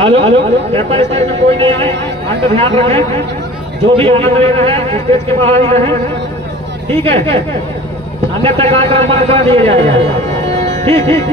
Hello paper stage में कोई नहीं आए, अंदर ध्यान रखें। जो भी आनंद लेना है स्टेज के बाहर ही रहें, ठीक है? अन्यथा कार्यक्रम बंद कर दिया जाएगा। ठीक ठीक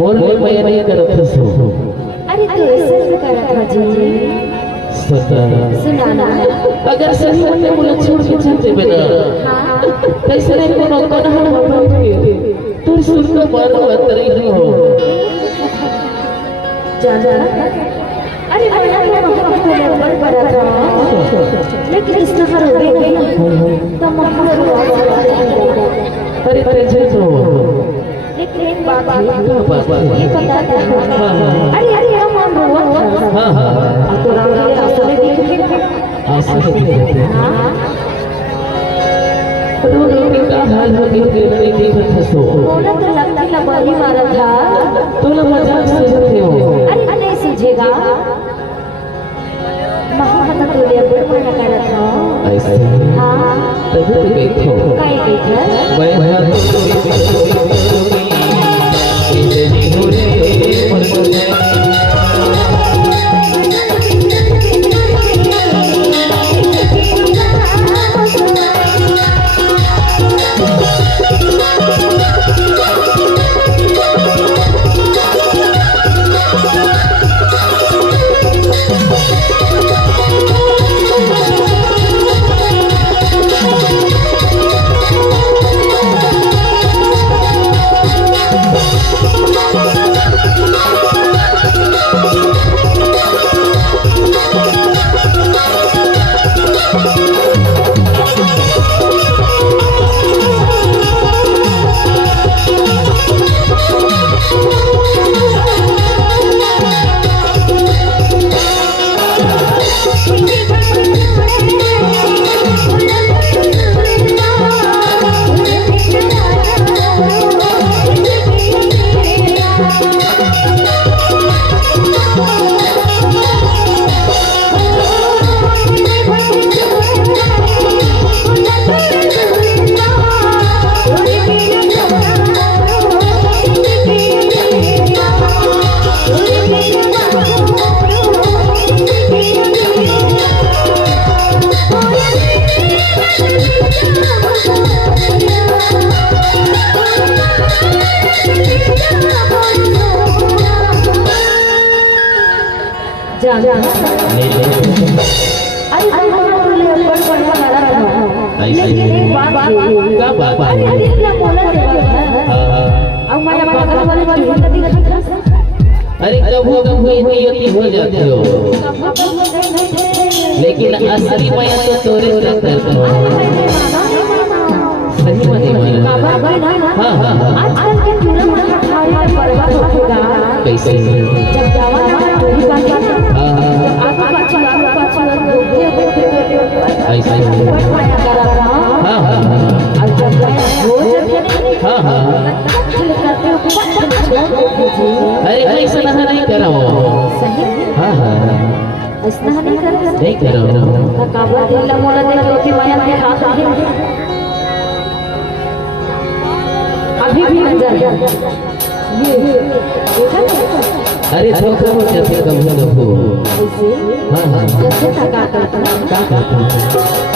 मोरे मोर मैं नहीं करत सो। अरे तो ऐसे करत जी सुना अगर सही होते बोला छोड़ के चलते बिना कैसे नहीं कोनो कन्हड़ बैठ के तू सुन के मानो अंतरी हो जा अरे मैं बड़ा था लेकिन इस नहर हो गई तो मखर अरे अरे जो लेकिन बात बात ये पता था अरे अरे हम रोवा था हाँ हाँ तो राम जी रास्ते देखे हाँ रो का हाल हो देखा था सो बोला तो लगता है बड़ी मारा था तुम लोग मजाक सुनते हो अरे नहीं सूझेगा मोहम्मद तो ले बड़ मना कर रहा था ऐसे हाँ तभी तो गई थो कहीं गई था मैं अरे मोहम्मद तो ले बड़ बढ़िया मारा था लेकिन एक बात क्या बात अरे अरे क्या बोला रे बात अब माया माया वाले चूहा दिखा अरे कभी कभी नियति हो जाती हो लेकिन असली माया तो तोरे साथ हो सही में हाँ हाँ आजकल के चूल्हा में खाया बर्बाद होगा कैसे जब जवान टोरी बाकी आगे पाछू ऐसा माया करा रहा हाँ हाँ और जब हो जाते हाँ हाँ करते हो अरे ऐसा नहीं करो सही हाँ हाँ ऐसा नहीं कर नहीं करो काबा दिल मोला दे रोटी माया के हाथ आगे अभी भी अंदर ये देखा अरे धोखा हो जाते कभी ना हो ऐसे हाँ हाँ जैसे थका करता क्या कहते हैं